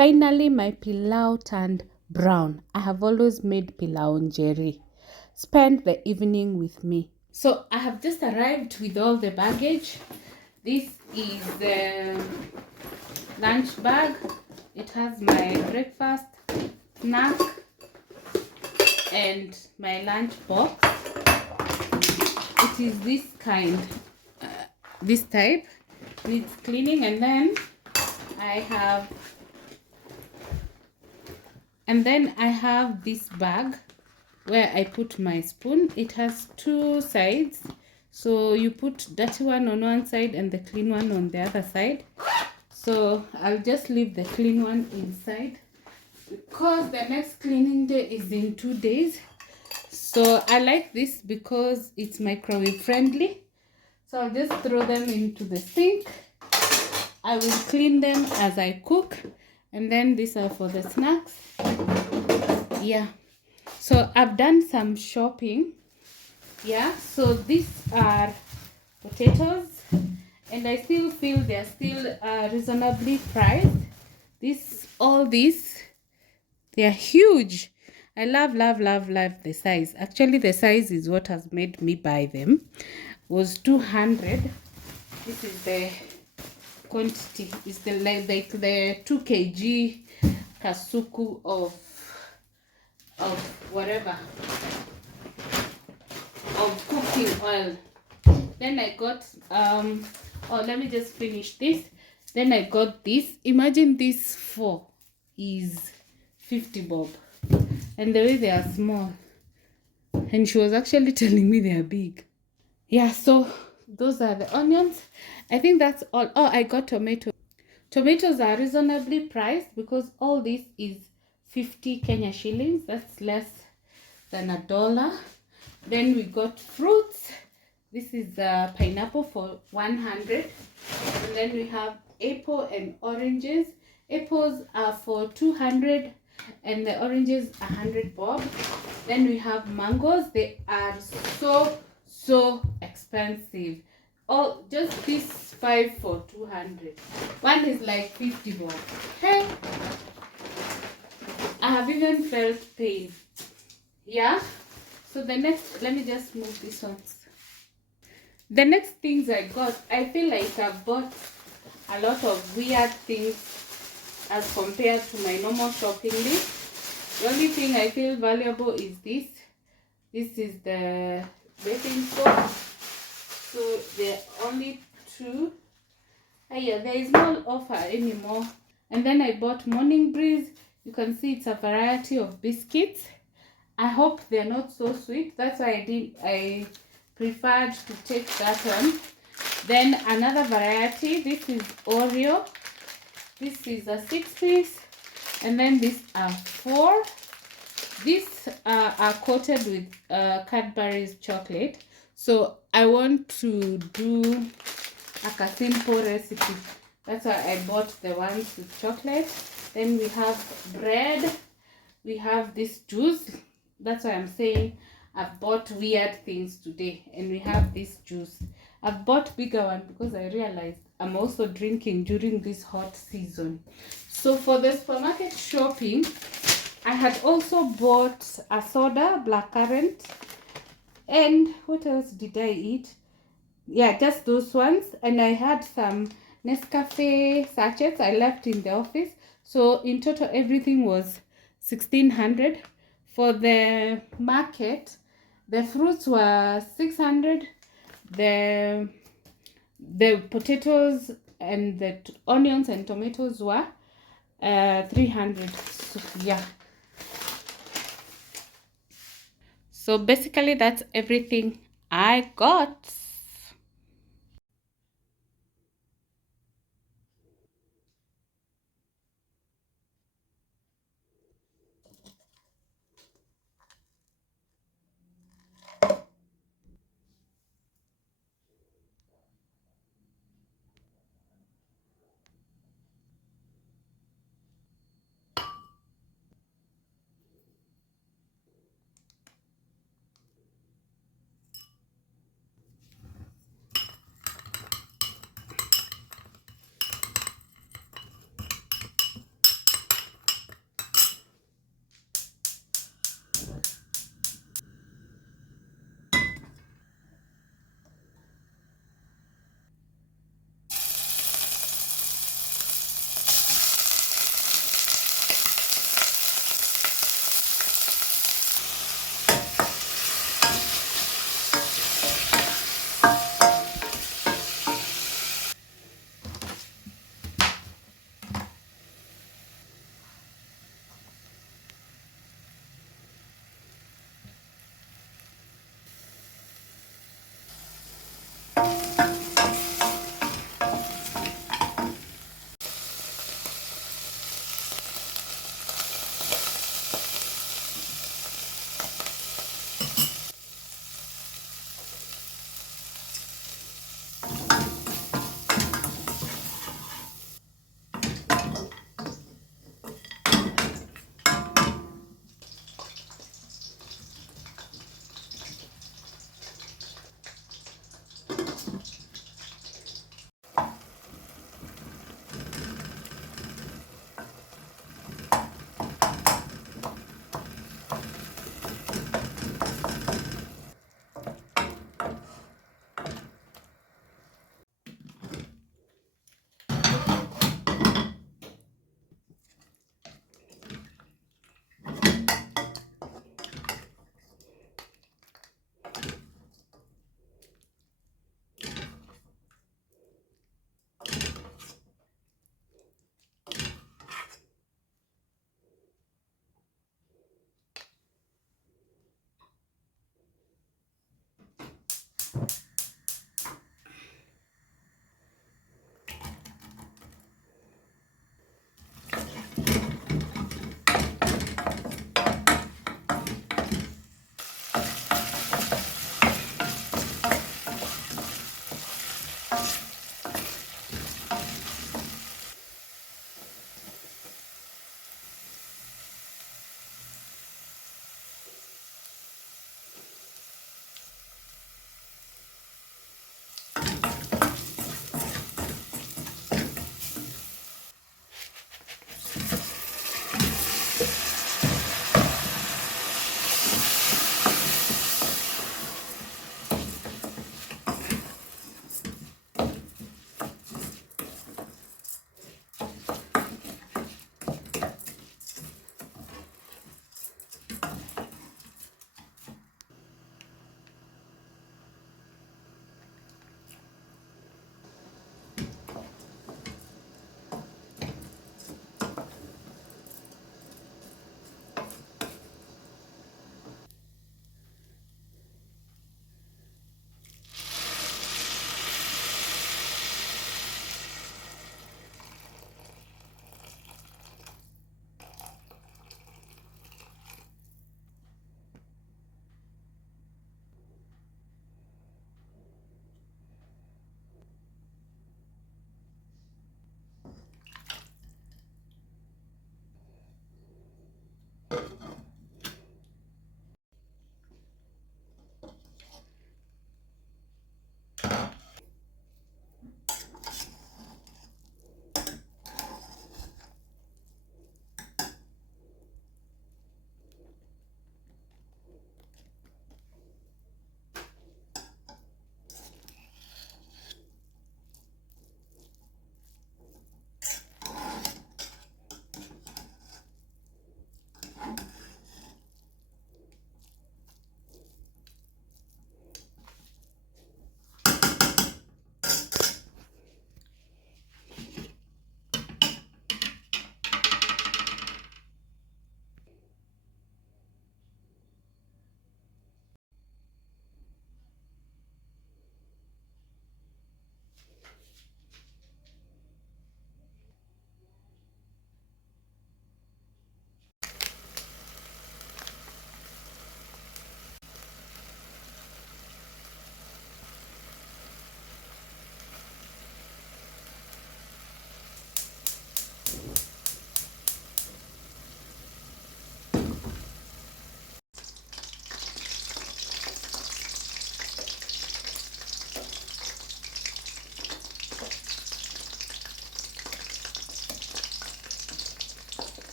Finally, my pilau turned brown. I have always made pilau Njeri. Spend the evening with me. So I have just arrived with all the baggage. This is the lunch bag. It has my breakfast, snack, and my lunch box. It is this kind, this type. Needs cleaning, and then I have this bag where I put my spoon. It has two sides, so you put dirty one on one side and the clean one on the other side. So I'll just leave the clean one inside because the next cleaning day is in 2 days. So I like this because it's microwave friendly. So I'll just throw them into the sink. I will clean them as I cook, and then these are for the snacks. Yeah, so I've done some shopping. Yeah, so these are potatoes, and I still feel they're still reasonably priced. All these, they're huge. I love the size. Actually, the size is what has made me buy them. It was 200. This is the quantity. It's the like the 2 kg kasuku of whatever, of cooking oil. Then I got let me just finish this. Then I got this. Imagine this 4 is 50 bob, and the way they are small, and she was actually telling me they are big. Yeah, so those are the onions. I think that's all. Oh, I got tomato. Tomatoes are reasonably priced because all this is 50 Kenya shillings. That's less than $1. Then we got fruits. This is the pineapple for 100. And then we have apple and oranges. Apples are for 200 and the oranges 100 bob. Then we have mangoes. They are so expensive. Oh, just this 5 for 200. One is like 50 bob. Hey, I have even felt pain. Yeah, so the next, let me just move this one. The next things I got, I feel like I bought a lot of weird things as compared to my normal shopping list. The only thing I feel valuable is this. This is the baking soap. So there are only 2. Yeah, there is no offer anymore. And then I bought Morning Breeze. You can see it's a variety of biscuits. I hope they're not so sweet. That's why I preferred to take that one. Then another variety. This is Oreo. This is a 6-piece. And then these are 4. These are coated with Cadbury's chocolate. So I want to do like a simple recipe. That's why I bought the ones with chocolate. Then we have bread. We have this juice. That's why I'm saying I've bought weird things today. And we have this juice. I've bought bigger one because I realized I'm also drinking during this hot season. So for the supermarket shopping, I had also bought a soda, blackcurrant. And what else did I eat? Yeah, just those ones. And I had some Nescafe sachets I left in the office. So in total, everything was 1,600. For the market, the fruits were 600. The potatoes and the onions and tomatoes were 300. So, yeah. So basically, that's everything I got.